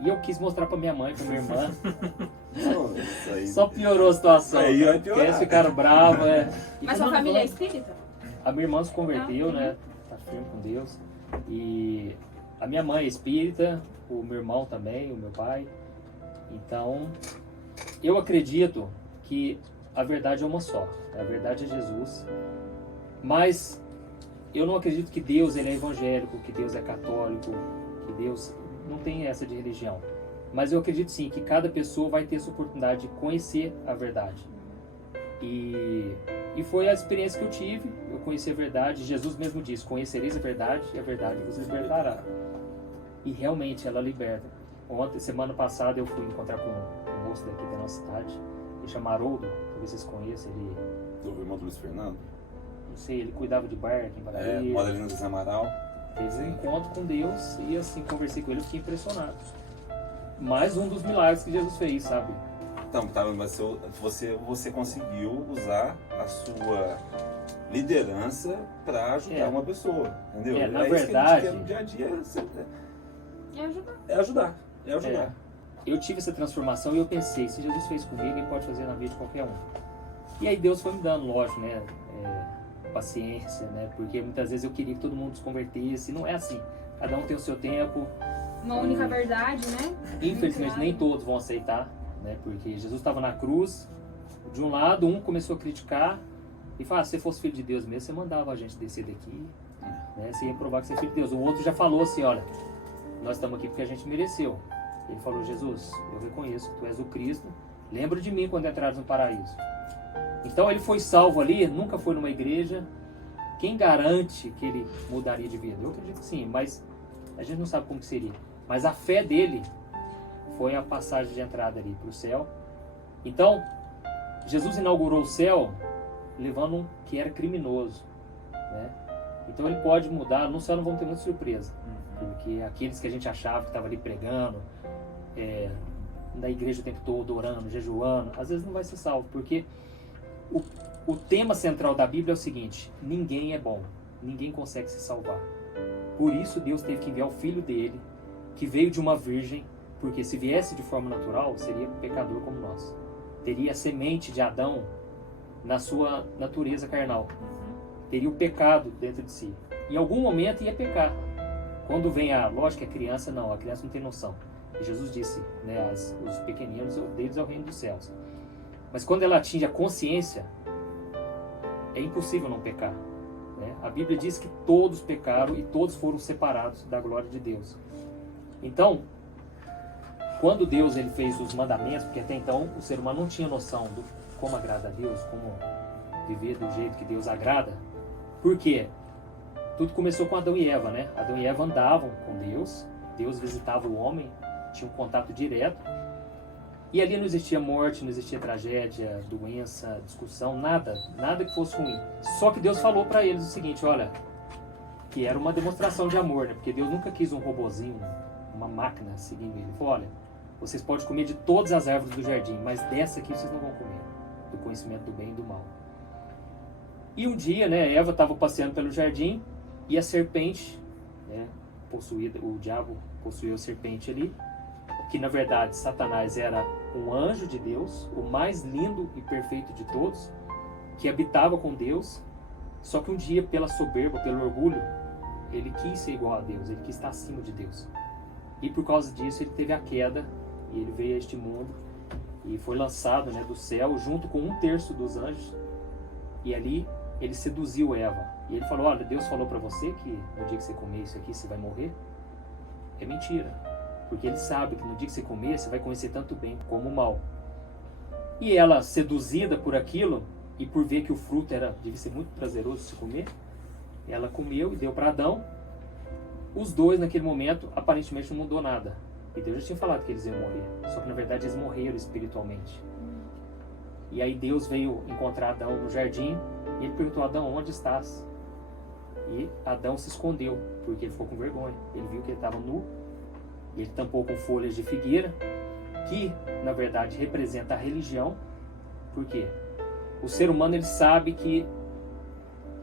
E eu quis mostrar pra minha mãe, pra minha irmã. Só piorou a situação. Aí vai piorar. Eles ficaram bravos. Mas sua família é espírita? A minha irmã se converteu, né? Tá firme com Deus. E a minha mãe é espírita, o meu irmão também, o meu pai. Então, eu acredito que a verdade é uma só. A verdade é Jesus. Mas eu não acredito que Deus ele é evangélico, que Deus é católico, que Deus não tem essa de religião. Mas eu acredito sim que cada pessoa vai ter essa oportunidade de conhecer a verdade. E foi a experiência que eu tive. Eu conheci a verdade. Jesus mesmo disse: conhecereis a verdade e a verdade vos libertará. E realmente ela liberta. Semana passada eu fui encontrar com um moço daqui da nossa cidade. Ele chama Haroldo, talvez vocês conheçam. Ele... Do irmão do Luiz Fernando? Não sei, ele cuidava de barco em Paraíba. Mora ali no Zé Amaral. Teve um encontro com Deus e assim, conversei com ele, eu fiquei impressionado. Mais um dos milagres que Jesus fez, sabe? Então, mas você conseguiu usar a sua liderança para ajudar uma pessoa, entendeu? Na verdade, isso que a gente quer no dia a dia. É ajudar. É ajudar. Eu tive essa transformação e eu pensei, se Jesus fez comigo, ele pode fazer na vida de qualquer um. E aí Deus foi me dando, lógico, né? Paciência, né? Porque muitas vezes eu queria que todo mundo se convertesse, não é assim. Cada um tem o seu tempo. Uma única verdade, né? Infelizmente nem todos vão aceitar, né? Porque Jesus estava na cruz, de um lado um começou a criticar e falou: se você fosse filho de Deus mesmo, você mandava a gente descer daqui, né? Você ia provar que você é filho de Deus. O outro já falou assim: olha, nós estamos aqui porque a gente mereceu. Ele falou: Jesus, eu reconheço que tu és o Cristo, lembra de mim quando entrares no paraíso. Então ele foi salvo ali, nunca foi numa igreja. Quem garante que ele mudaria de vida? Eu acredito que sim, mas a gente não sabe como que seria. Mas a fé dele foi a passagem de entrada ali para o céu. Então, Jesus inaugurou o céu levando um que era criminoso, né? Então ele pode mudar. No céu não vamos ter muita surpresa, porque aqueles que a gente achava que estavam ali pregando, na igreja o tempo todo, orando, jejuando, às vezes não vai ser salvo, porque o tema central da Bíblia é o seguinte: ninguém é bom, ninguém consegue se salvar. Por isso Deus teve que enviar o Filho dele, que veio de uma virgem, porque se viesse de forma natural, seria um pecador como nós. Teria a semente de Adão na sua natureza carnal. Teria o pecado dentro de si. Em algum momento ia pecar. Quando vem lógico que a criança não tem noção. E Jesus disse, né, os pequeninos, deles é o reino dos céus. Mas quando ela atinge a consciência, é impossível não pecar, né? A Bíblia diz que todos pecaram e todos foram separados da glória de Deus. Então, quando Deus ele fez os mandamentos, porque até então o ser humano não tinha noção de como agrada a Deus, como viver do jeito que Deus agrada. Por quê? Tudo começou com Adão e Eva, né? Adão e Eva andavam com Deus, Deus visitava o homem, tinha um contato direto. E ali não existia morte, não existia tragédia, doença, discussão, nada que fosse ruim. Só que Deus falou para eles o seguinte: olha, que era uma demonstração de amor, né? Porque Deus nunca quis um robozinho, uma máquina seguindo ele. Ele falou: olha, vocês podem comer de todas as árvores do jardim, mas dessa aqui vocês não vão comer, do conhecimento do bem e do mal. E um dia, né, Eva estava passeando pelo jardim e a serpente, né, possuída, o diabo possuiu a serpente ali, que na verdade Satanás era um anjo de Deus, o mais lindo e perfeito de todos, que habitava com Deus. Só que um dia, pela soberba, pelo orgulho, ele quis ser igual a Deus, ele quis estar acima de Deus. E por causa disso ele teve a queda e ele veio a este mundo e foi lançado, né, do céu junto com 1/3 dos anjos. E ali ele seduziu Eva. E ele falou: olha, Deus falou para você que no dia que você comer isso aqui você vai morrer. É mentira. Porque ele sabe que no dia que você comer você vai conhecer tanto o bem como o mal. E ela, seduzida por aquilo e por ver que o fruto devia ser muito prazeroso de se comer, ela comeu e deu para Adão. Os dois naquele momento aparentemente não mudou nada. E Deus já tinha falado que eles iam morrer. Só que na verdade eles morreram espiritualmente. E aí Deus veio encontrar Adão no jardim e ele perguntou: Adão, onde estás? E Adão se escondeu, porque ele ficou com vergonha. Ele viu que ele estava nu, e ele tampou com folhas de figueira, que na verdade representa a religião. Por quê? O ser humano, ele sabe que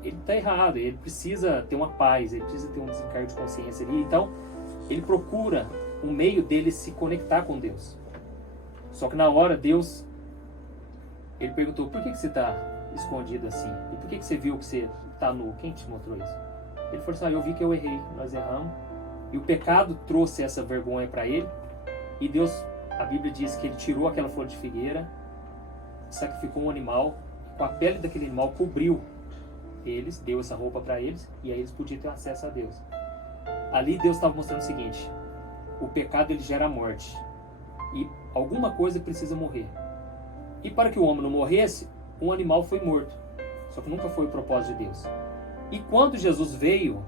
ele está errado, ele precisa ter uma paz, ele precisa ter um desencargo de consciência ali. Então ele procura um meio dele se conectar com Deus. Só que na hora Deus, ele perguntou: por que você está escondido assim? E por que você viu que você está nu? Quem te mostrou isso? Ele falou assim: eu vi que eu errei, nós erramos. E o pecado trouxe essa vergonha para ele. E Deus, a Bíblia diz que ele tirou aquela folha de figueira, sacrificou um animal, com a pele daquele animal cobriu eles, deu essa roupa para eles, e aí eles podiam ter acesso a Deus. Ali Deus estava mostrando o seguinte: o pecado ele gera a morte. E alguma coisa precisa morrer. E para que o homem não morresse, um animal foi morto. Só que nunca foi o propósito de Deus. E quando Jesus veio,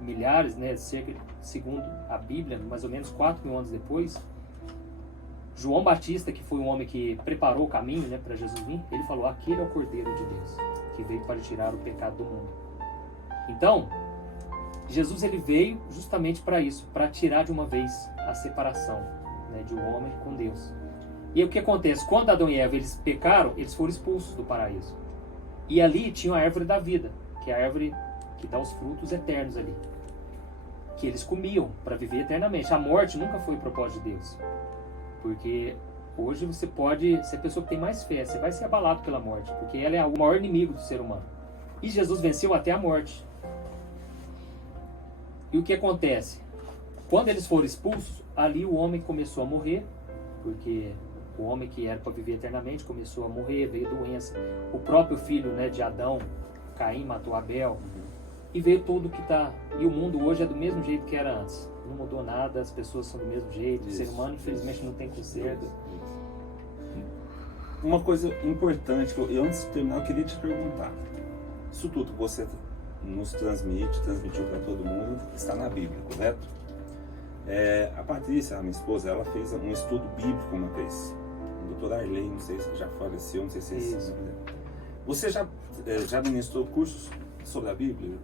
milhares, né, cerca, segundo a Bíblia, mais ou menos 4.000 anos depois, João Batista, que foi um homem que preparou o caminho, né, para Jesus vir, ele falou: aquele é o Cordeiro de Deus, que veio para tirar o pecado do mundo. Então, Jesus ele veio justamente para isso, para tirar de uma vez a separação, né, de um homem com Deus. E o que acontece? Quando Adão e Eva eles pecaram, eles foram expulsos do paraíso. E ali tinha a árvore da vida, que é a árvore que dá os frutos eternos ali, que eles comiam para viver eternamente. A morte nunca foi o propósito de Deus. Porque hoje você pode ser a pessoa que tem mais fé, você vai ser abalado pela morte, porque ela é o maior inimigo do ser humano. E Jesus venceu até a morte. E o que acontece? Quando eles foram expulsos, ali o homem começou a morrer, porque o homem que era para viver eternamente começou a morrer, veio doença. O próprio filho, né, de Adão, Caim, matou Abel. E veio tudo que está... E o mundo hoje é do mesmo jeito que era antes. Não mudou nada, as pessoas são do mesmo jeito. O ser humano, infelizmente, não tem conserto. Uma coisa importante, que eu antes de terminar, eu queria te perguntar. Isso tudo que você nos transmitiu para todo mundo, está na Bíblia, correto? A Patrícia, a minha esposa, ela fez um estudo bíblico uma vez. O doutor Arley, não sei se já faleceu, não sei se é isso. Você já ministrou cursos sobre a Bíblia?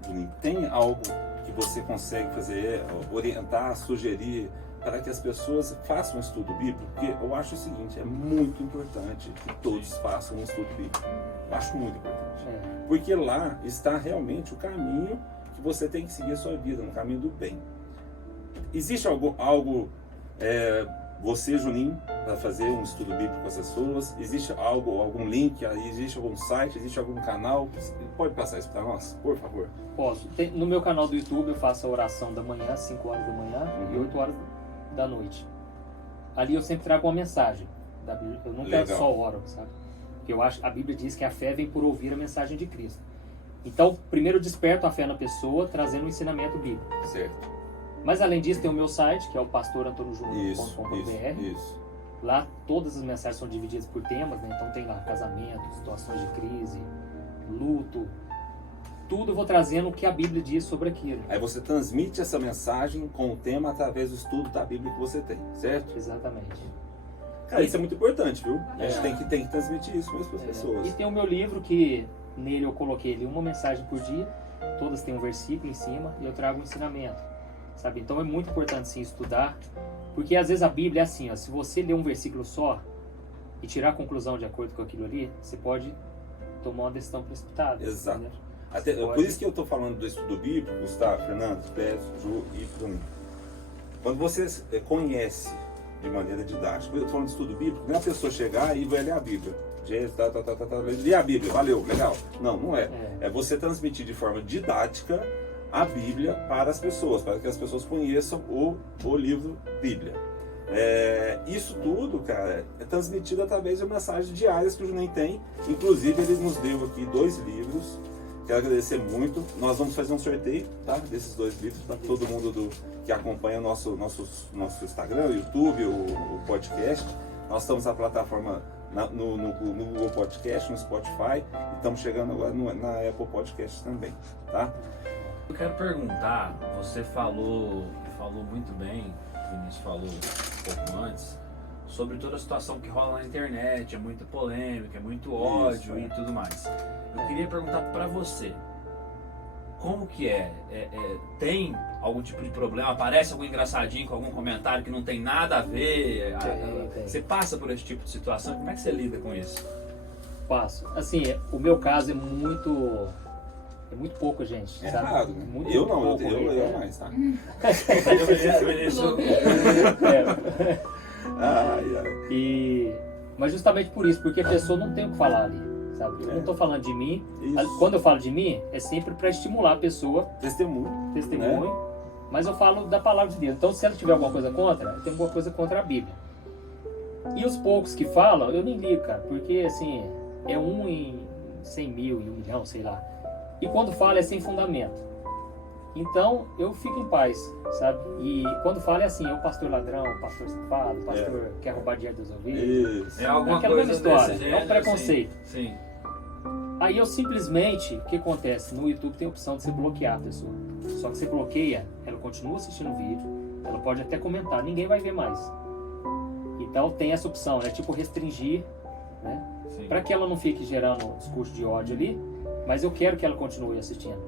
Tem algo que você consegue fazer, orientar, sugerir, para que as pessoas façam um estudo bíblico? Porque eu acho o seguinte: é muito importante que todos façam um estudo bíblico. Eu acho muito importante. Porque lá está realmente o caminho que você tem que seguir a sua vida, no caminho do bem. Existe algo você, Juninho, para fazer um estudo bíblico com as pessoas? Existe algum link? Existe algum site? Existe algum canal? Você pode passar isso para nós, por favor? Posso. No meu canal do YouTube eu faço a oração da manhã, às 5 horas da manhã e 8 horas da noite. Ali eu sempre trago uma mensagem da Bíblia. Eu não quero só oro, sabe? Porque eu acho, a Bíblia diz que a fé vem por ouvir a mensagem de Cristo. Então, primeiro eu desperto a fé na pessoa, trazendo um ensinamento bíblico. Certo. Mas além disso, tem o meu site, que é o pastorantonojunior.com.br. Isso. Lá todas as mensagens são divididas por temas, né? Então tem lá casamento, situações de crise, luto. Tudo eu vou trazendo o que a Bíblia diz sobre aquilo. Aí você transmite essa mensagem com o tema através do estudo da Bíblia que você tem, certo? Exatamente. Cara, isso é muito importante, viu? A gente tem que transmitir isso mesmo para as pessoas. E tem o meu livro, que nele eu coloquei ali uma mensagem por dia, todas têm um versículo em cima, e eu trago um ensinamento. Sabe? Então é muito importante sim estudar, porque às vezes a Bíblia é assim, ó, se você ler um versículo só e tirar a conclusão de acordo com aquilo ali, você pode tomar uma decisão precipitada. Exato. Entendeu? Por isso que eu estou falando do estudo bíblico, Gustavo, Fernando, Pérez, Ju e Bruno. Quando você conhece de maneira didática, eu estou falando de estudo bíblico, não é a pessoa chegar e vai ler a Bíblia. Ler a Bíblia, valeu, legal. Não é. É você transmitir de forma didática a Bíblia para as pessoas, para que as pessoas conheçam o livro Bíblia. Isso tudo, cara, é transmitido através de mensagens diárias que o Junem tem. Inclusive, ele nos deu aqui 2 livros. Quero agradecer muito. Nós vamos fazer um sorteio, tá? Desses 2 livros para todo mundo que acompanha o nosso Instagram, o YouTube, o podcast. Nós estamos na plataforma no Google Podcast, no Spotify, e estamos chegando agora na Apple Podcast também, tá? Eu quero perguntar, você falou muito bem, o Vinícius falou um pouco antes, sobre toda a situação que rola na internet, é muita polêmica, é muito ódio e tudo mais. Eu queria perguntar pra você, como que tem algum tipo de problema? Aparece algum engraçadinho com algum comentário que não tem nada a ver? Tem. Você passa por esse tipo de situação? Como é que você lida com isso? Passo. Assim, o meu caso é muito pouco, gente. É sabe? raro, né? Muito Eu não, pouco, eu mais, tá? Mas justamente por isso, porque a pessoa não tem o que falar ali, sabe? Eu não estou falando de mim. Isso. Quando eu falo de mim, é sempre para estimular a pessoa, Testemunho. testemunho, mas eu falo da palavra de Deus. Então, se ela tiver alguma coisa contra, eu tenho alguma coisa contra a Bíblia. E os poucos que falam, eu nem ligo, cara, porque assim, é 1 em 100 mil, em 1 milhão, sei lá. E quando fala é sem fundamento. Então, eu fico em paz, sabe? E quando fala é assim, é o pastor ladrão, o pastor safado, o pastor quer roubar dinheiro dos ovelhas. Isso. É alguma Aquela coisa mesma história, desse gênero, é um preconceito. Sim. Aí eu simplesmente, o que acontece? No YouTube tem a opção de você bloquear a pessoa. Só que você bloqueia, ela continua assistindo o vídeo, ela pode até comentar, ninguém vai ver mais. Então tem essa opção, é tipo restringir, né? Para que ela não fique gerando discurso de ódio ali, mas eu quero que ela continue assistindo,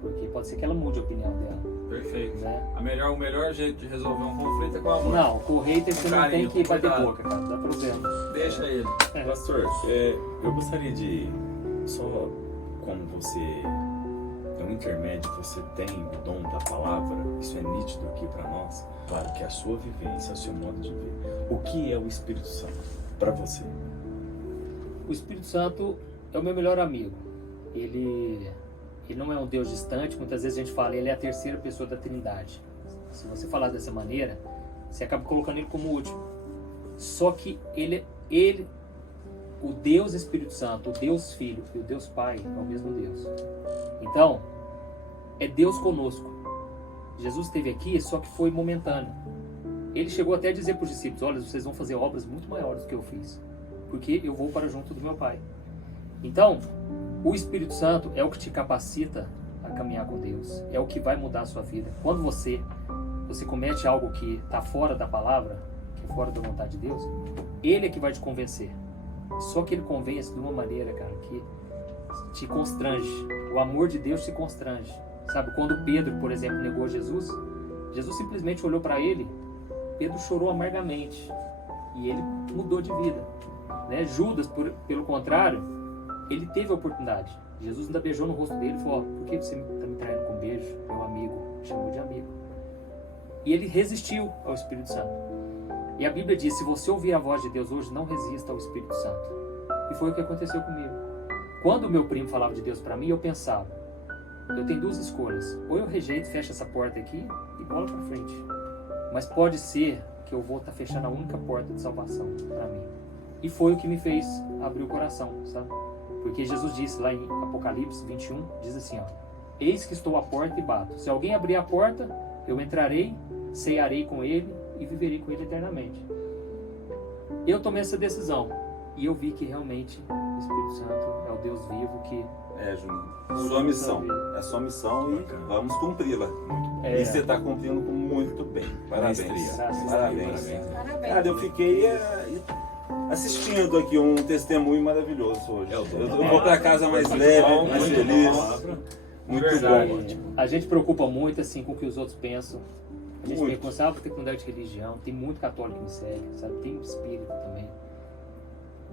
porque pode ser que ela mude a opinião dela. Perfeito. Né? O melhor jeito de resolver um conflito é com amor. Não, com o hater você não carinho, tem que bater cuidado. boca, cara, dá problema. Deixa ele. Pastor, eu gostaria de, só como você é um intermédio, você tem o dom da palavra, isso é nítido aqui para nós. Claro que a sua vivência, o seu modo de ver. O que é o Espírito Santo para você? O Espírito Santo é o meu melhor amigo. Ele não é um Deus distante, muitas vezes a gente fala, ele é a terceira pessoa da Trindade. Se você falar dessa maneira, você acaba colocando ele como último. Só que ele, o Deus Espírito Santo, o Deus Filho e o Deus Pai é o mesmo Deus. Então, é Deus conosco. Jesus esteve aqui, só que foi momentâneo. Ele chegou até a dizer para os discípulos, olha, vocês vão fazer obras muito maiores do que eu fiz, porque eu vou para junto do meu Pai. Então, o Espírito Santo é o que te capacita a caminhar com Deus, é o que vai mudar a sua vida. Quando você comete algo que está fora da palavra, que é fora da vontade de Deus, ele é que vai te convencer. Só que ele convence de uma maneira, cara, que te constrange. O amor de Deus te constrange. Sabe, quando Pedro, por exemplo, negou Jesus, Jesus simplesmente olhou para ele, Pedro chorou amargamente e ele mudou de vida. Né? Judas, pelo contrário, ele teve a oportunidade. Jesus ainda beijou no rosto dele e falou, por que você está me traindo com um beijo? Meu amigo, me chamou de amigo. E ele resistiu ao Espírito Santo. E a Bíblia diz, se você ouvir a voz de Deus hoje, não resista ao Espírito Santo. E foi o que aconteceu comigo. Quando o meu primo falava de Deus para mim, eu pensava, eu tenho 2 escolhas. Ou eu rejeito, fecho essa porta aqui e bola para frente. Mas pode ser que eu vou estar fechando a única porta de salvação para mim. E foi o que me fez abrir o coração, sabe? Porque Jesus disse lá em Apocalipse 21, diz assim, ó, eis que estou à porta e bato. Se alguém abrir a porta, eu entrarei, cearei com ele e viverei com ele eternamente. Eu tomei essa decisão e eu vi que realmente o Espírito Santo é o Deus vivo que... Juninho, sua missão. É sua missão e vamos cumpri-la. E você está cumprindo muito bem. Parabéns. Parabéns. Cara, eu fiquei assistindo aqui um testemunho maravilhoso hoje. Eu vou para casa mais leve, mais feliz. Muito bom. A gente preocupa muito assim com o que os outros pensam. A gente Muito. pensa, tem comunidade de religião, tem muito católico que me segue, sabe? Tem espírita também.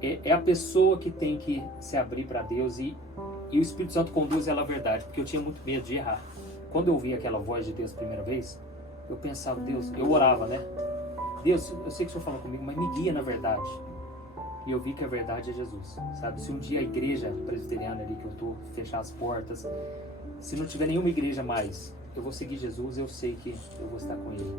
É a pessoa que tem que se abrir para Deus e o Espírito Santo conduz ela à verdade, porque eu tinha muito medo de errar. Quando eu ouvi aquela voz de Deus a primeira vez, eu pensava, Deus, eu orava, né? Deus, eu sei que o Senhor falou comigo, mas me guia na verdade. E eu vi que a verdade é Jesus, sabe? Se um dia a igreja presbiteriana ali, que eu tô, fechar as portas, se não tiver nenhuma igreja mais, eu vou seguir Jesus, eu sei que eu vou estar com ele.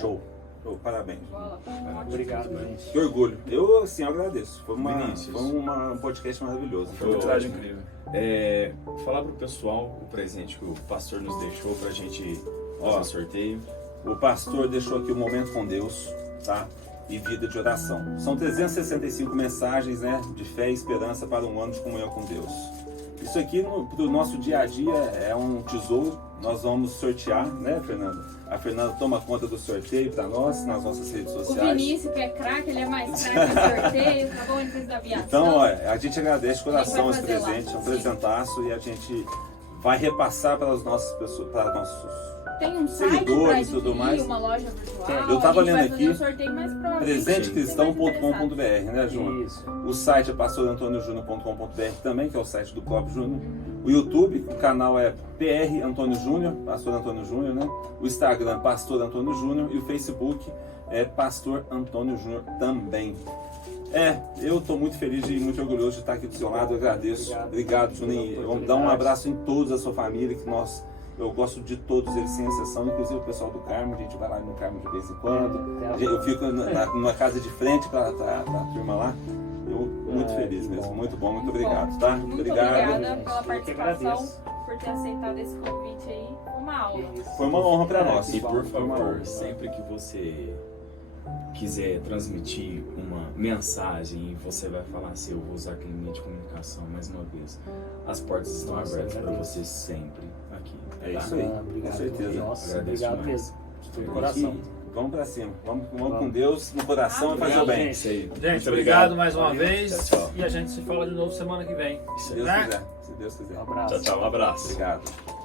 Show. Oh, parabéns. Bola. Obrigado, gente. Que orgulho. Eu, assim, agradeço. Foi Vinícius. um podcast maravilhoso. Foi uma oportunidade incrível. Falar pro pessoal o presente que o pastor nos deixou pra gente fazer o sorteio. O pastor deixou aqui o momento com Deus, tá? E vida de oração. São 365 mensagens, né? De fé e esperança para um ano de comunhão com Deus. Isso aqui, pro nosso dia a dia, é um tesouro. Nós vamos sortear, né, Fernanda? A Fernanda toma conta do sorteio para nós, nas nossas redes O sociais. Vinícius, que é craque, ele é mais craque no sorteio, tá bom? Ele fez da aviação. Então, ó, a gente agradece de coração Ele esse vai fazer presente, lá. é um presentaço e a gente vai repassar para as nossas pessoas, para nossos Tem um site pra seguidores e tudo adquirir, mais. uma loja virtual. Eu tava a gente lendo vai aqui, fazer um sorteio mais próximo. presentecristão.com.br, né, Júnior? Isso. O site é pastorantoniojunior.com.br também, que é o site do Clóvis Júnior. O YouTube, o canal é PR Antônio Júnior, Pastor Antônio Júnior, né? O Instagram, Pastor Antônio Júnior. E o Facebook é Pastor Antônio Júnior também. Eu estou muito feliz e muito orgulhoso de estar aqui do seu lado, eu agradeço. Obrigado, Juninho. Vamos dar um abraço em todos a sua família, que eu gosto de todos eles sem exceção, inclusive o pessoal do Carmo, a gente vai lá no Carmo de vez em quando. Eu fico numa casa de frente para a turma lá. Eu muito feliz mesmo, muito bom, muito obrigado, tá? Muito Obrigado. obrigada pela Eu que participação, agradeço. por ter aceitado esse convite aí. Uma aula. Foi uma honra para nós. E por Foi uma favor, honra. sempre que você quiser transmitir uma mensagem e você vai falar assim, eu vou usar aquele meio de comunicação mais uma vez, as portas estão Nossa, abertas para agradeço. você sempre aqui. É tá? isso aí, Obrigado. com certeza. Nossa, Agradeço obrigado demais. mesmo. De todo Aqui, coração. Vamos pra cima, vamos com Deus no coração e fazer o bem. Isso aí. Gente, Muito obrigado mais uma Valeu. vez. Tchau, tchau. E a gente se fala de novo semana que vem. Isso Se aí. Deus quiser, se Deus quiser. Um abraço. Tchau, tchau. Um abraço. Obrigado.